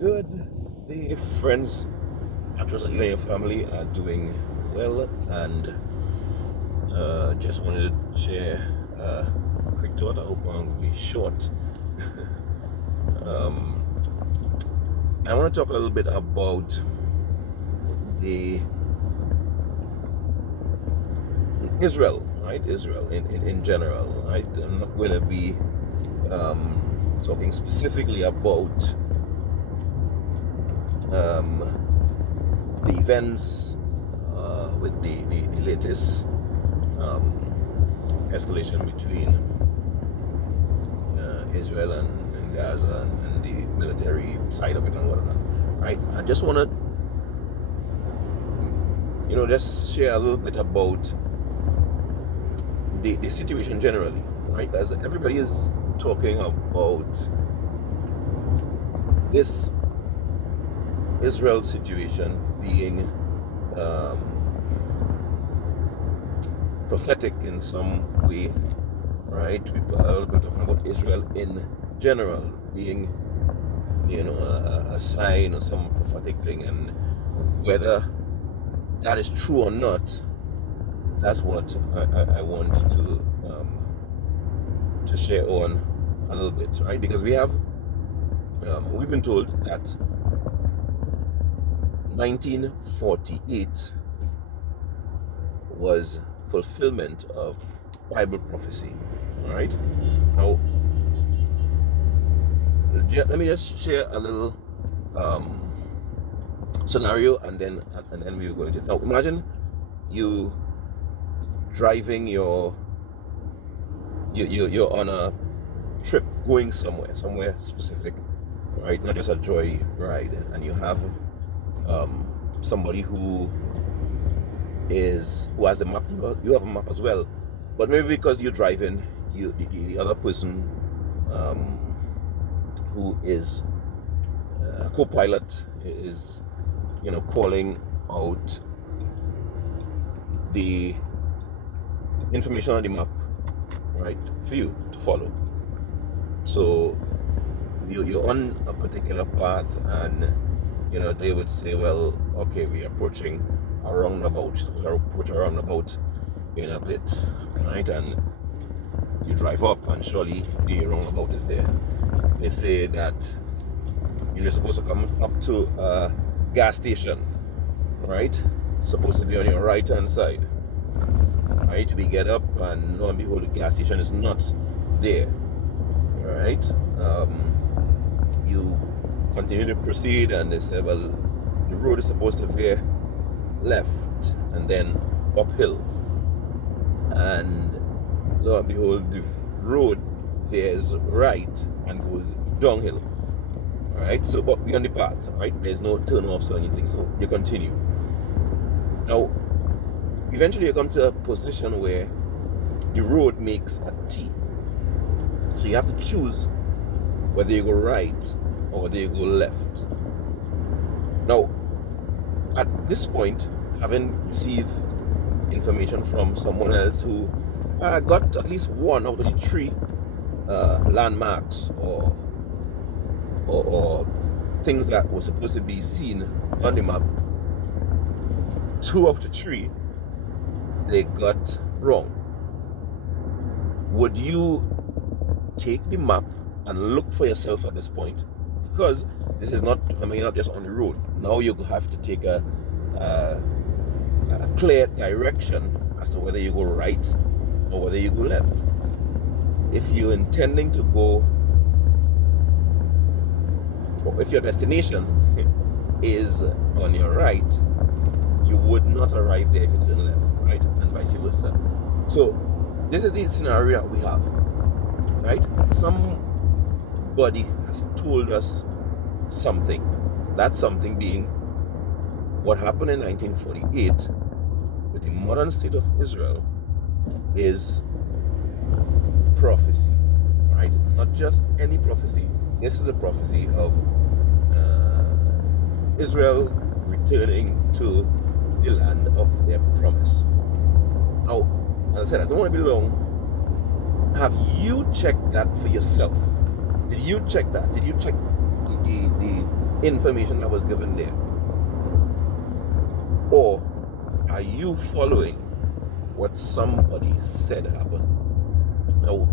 Good day, friends. I trust that you and your family are doing well, and just wanted to share a quick thought. I hope I'm going to be short. um, I want to talk a little bit about the Israel, right? Israel in general, right? I'm not going to be talking specifically about the events with the latest escalation between Israel and Gaza and the military side of it and whatnot, right? I just want to, just share a little bit about the situation generally, right? As everybody is talking about this Israel situation being prophetic in some way, right? People are talking about Israel in general being, a sign or some prophetic thing, and whether that is true or not, that's what I want to share on a little bit, right? Because we've been told that 1948 was fulfillment of Bible prophecy. All right. Now, let me just share a little scenario, and then we're going to. Now, imagine you driving you're on a trip going somewhere specific, right? Not just a joy ride, and you have somebody who has a map. You have a map as well, but maybe because you're driving, the other person who is a co-pilot is calling out the information on the map, right, for you to follow. So you're on a particular path, and they would say, well, okay, we're approaching a roundabout, so we'll approach a roundabout in a bit, right? And you drive up, and surely the roundabout is there. They say that you're supposed to come up to a gas station, right? Supposed to be on your right hand side, right? We get up, and lo and behold, the gas station is not there, right? You continue to proceed, and they say, well, the road is supposed to veer left and then uphill, and lo and behold, the road veers right and goes downhill. All right, so but we're on the path, right? There's no turn offs or anything, so you continue. Now, eventually you come to a position where the road makes a T, so you have to choose whether you go right or whether you go left. Now, at this point, having received information from someone else who got at least one out of the three landmarks or things that were supposed to be seen on the map, 2 out of 3 they got wrong. Would you take the map and look for yourself at this point? Because this is not just on the road. Now you have to take a clear direction as to whether you go right or whether you go left. If you're intending to go, or if your destination is on your right, you would not arrive there if you turn left, right? And vice versa. So this is the scenario we have, right? Somebody has told us something. That something being what happened in 1948 with the modern state of Israel is prophecy, right? Not just any prophecy. This is a prophecy of Israel returning to the land of their promise. Now, as I said, I don't want to be long. Have you checked that for yourself? Did you check that? Did you check the information that was given there? Or are you following what somebody said happened? Now,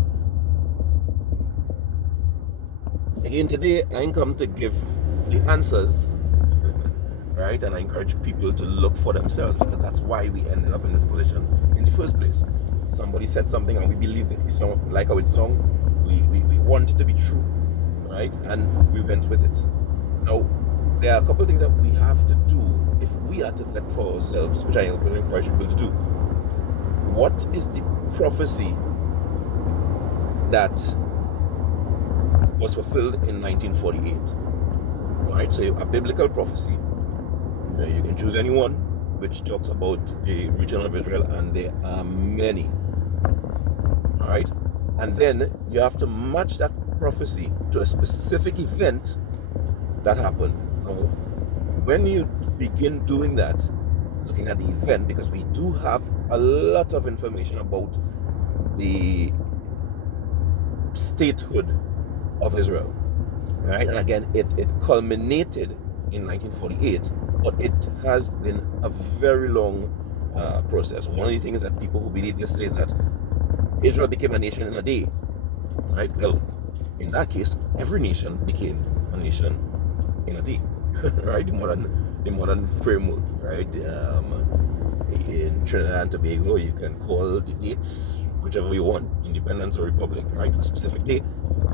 again, today I ain't come to give the answers, right? And I encourage people to look for themselves, because that's why we ended up in this position in the first place. Somebody said something and we believed it. We sound like how it sounded. We want it to be true, right? And we went with it. Now, there are a couple of things that we have to do if we are to vet for ourselves, which I will encourage people to do. What is the prophecy that was fulfilled in 1948? Right, so a biblical prophecy. You can choose any one which talks about the region of Israel, and there are many. All right, and then you have to match that prophecy to a specific event that happened. Now, when you begin doing that, looking at the event, because we do have a lot of information about the statehood of Israel, right? And again, it culminated in 1948, but it has been a very long process. One of the things that people who believe this say is that Israel became a nation in a day, right? Well, in that case, every nation became a nation in a day, right? The modern framework, right? In Trinidad and Tobago, you can call the dates whichever you want, independence or republic, right? A specific day.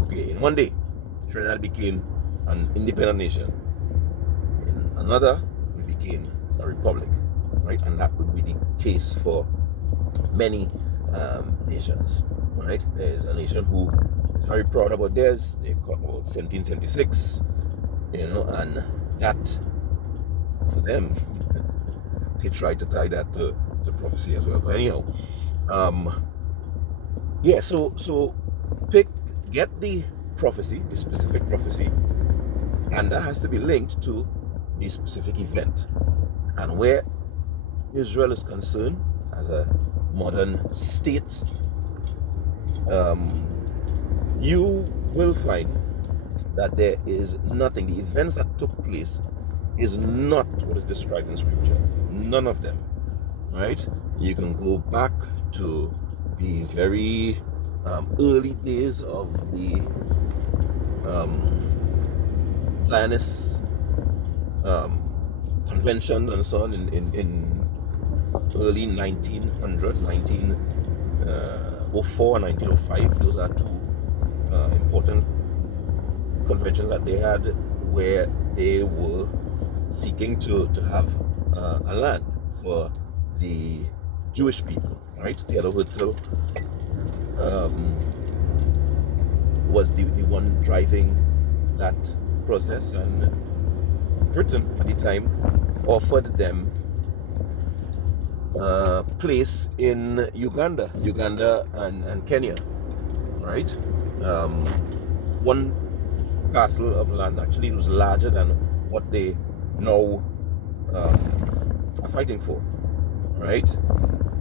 Okay, in one day, Trinidad became an independent nation. In another, we became a republic, right? And that would be the case for many nations, right? There's a nation who is very proud about theirs. They call about 1776, and that, for them, they try to tie that to prophecy as well. But anyhow, yeah, so get the prophecy, the specific prophecy, and that has to be linked to the specific event. And where Israel is concerned as a modern state, you will find that there is nothing. The events that took place is not what is described in Scripture. None of them, right? You can go back to the very early days of the Zionist convention and so on in early 1900, 1904 and 1905. Those are two important conventions that they had, where they were seeking to have a land for the Jewish people, right? Theodor Herzl was the one driving that process, and Britain at the time offered them a place in Uganda and Kenya, right? One parcel of land, actually it was larger than what they now are fighting for, right?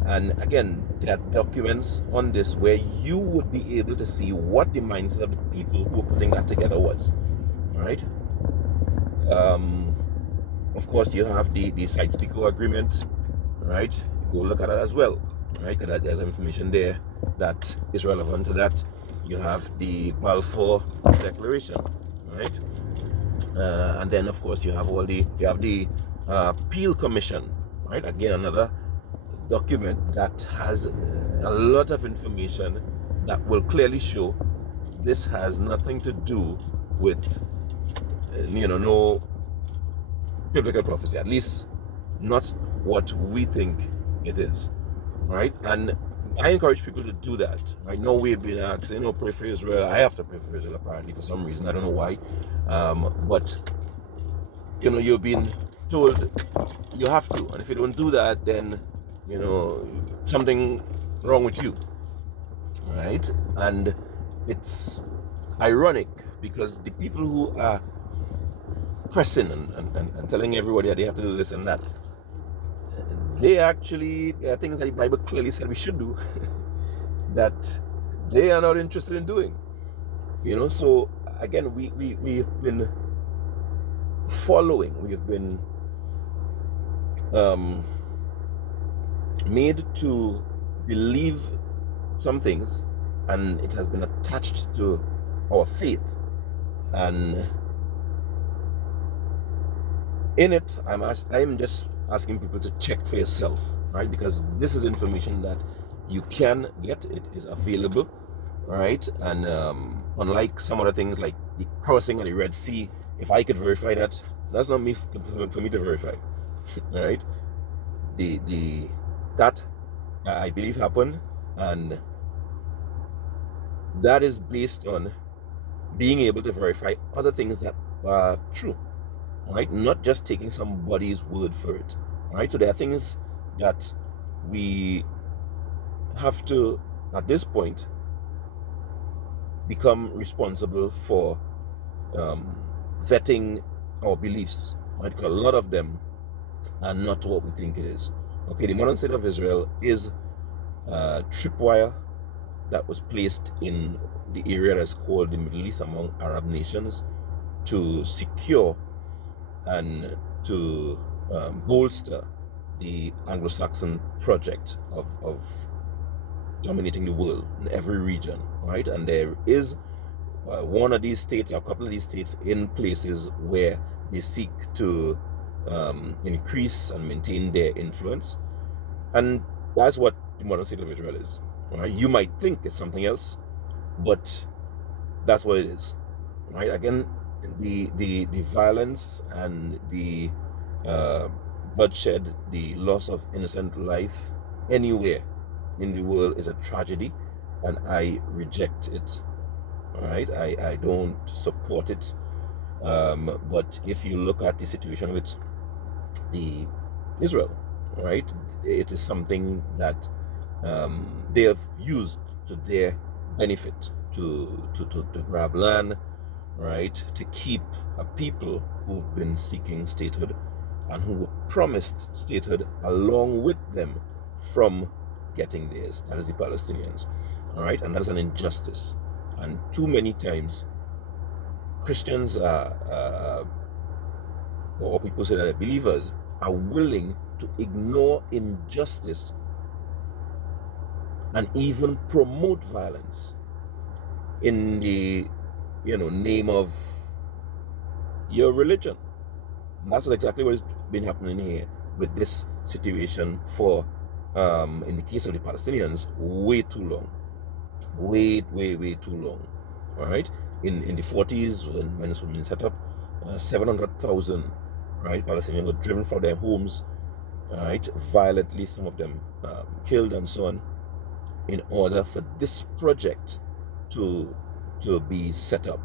And again, there are documents on this where you would be able to see what the mindset of the people who were putting that together was, right? Of course, you have the Sykes-Picot Agreement, right? Go look at it as well, right? Because there's information there that is relevant to that. You have the Balfour Declaration, right? And then, of course, you have the Peel Commission, right? Again, another document that has a lot of information that will clearly show this has nothing to do with, no biblical prophecy, at least not what we think it is, right? And I encourage people to do that. Right now we've been asked, pray for Israel. I have to pray for Israel apparently for some reason. I don't know why. But you've been told you have to, and if you don't do that, then something wrong with you, right? And it's ironic because the people who are pressing and telling everybody that they have to do this and that, there are things that the Bible clearly said we should do that they are not interested in doing. So again, we've been following. We have been made to believe some things, and it has been attached to our faith. And in it, I'm just asking people to check for yourself, right? Because this is information that you can get. It is available, right? And unlike some other things like the crossing of the Red Sea, if I could verify that, that's not me for me to verify, right? That I believe happened, and that is based on being able to verify other things that are true, right? Not just taking somebody's word for it, right? So there are things that we have to, at this point, become responsible for vetting our beliefs, right? Because a lot of them are not what we think it is. Okay, the modern state of Israel is a tripwire that was placed in the area that's called the Middle East among Arab nations to secure and to bolster the Anglo-Saxon project of dominating the world in every region, right? And there is one of these states, or a couple of these states, in places where they seek to increase and maintain their influence. And that's what the modern state of Israel is. Right? You might think it's something else, but that's what it is. Right? Again, the violence and the bloodshed, the loss of innocent life anywhere in the world is a tragedy, and I reject it. All right, I don't support it. But if you look at the situation with the Israel, right, it is something that they have used to their benefit to grab land, right, to keep a people who've been seeking statehood and who were promised statehood along with them from getting theirs. That is the Palestinians, all right, and that is an injustice. And too many times, Christians or people say that they're believers are willing to ignore injustice and even promote violence in the name of your religion. And that's exactly what has been happening here with this situation for in the case of the Palestinians, way too long. Way too long. All right, in the 40s when this was being set up, 700,000 right Palestinians were driven from their homes, all right, violently, some of them killed and so on, in order for this project to be set up.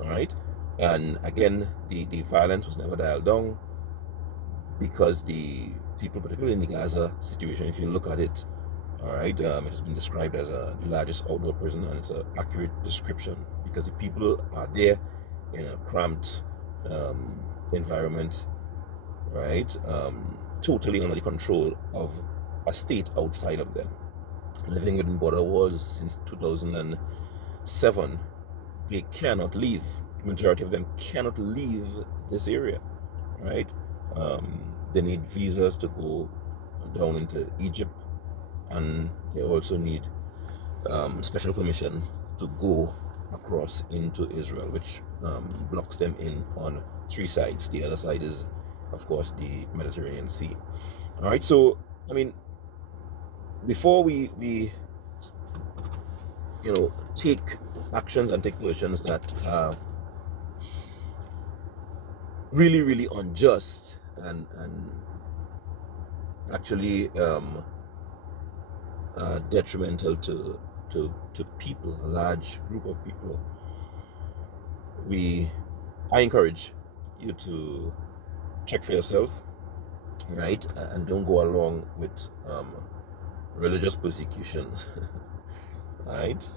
All right, and again, the violence was never dialed down because the people, particularly in the Gaza situation, if you look at it, all right, it has been described as the largest outdoor prison, and it's an accurate description because the people are there in a cramped environment, right, totally under the control of a state outside of them, living within border walls since 2007. They cannot leave. The majority of them cannot leave this area, right? They need visas to go down into Egypt, and they also need special permission to go across into Israel, which blocks them in on 3 sides. The other side is, of course, the Mediterranean Sea. All right, so I mean, before we take actions and take positions that are really unjust and actually detrimental to people, a large group of people, I encourage you to check for yourself, right, and don't go along with religious persecution, right,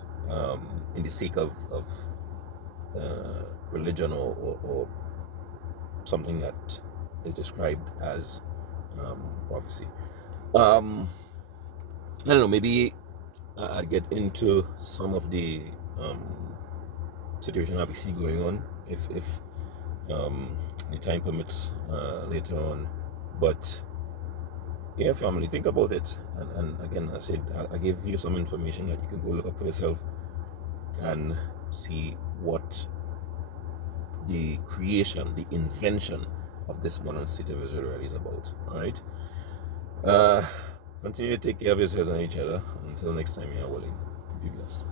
in the sake of religion or something that is described as prophecy. I don't know, maybe I'd get into some of the situation that we see going on if the time permits later on. But yeah, family, think about it. And again, I said I gave you some information that you can go look up for yourself and see what the creation, the invention of this modern state of Israel really is about. All right. Continue to take care of yourselves and each other. Until next time, you are willing. Be blessed.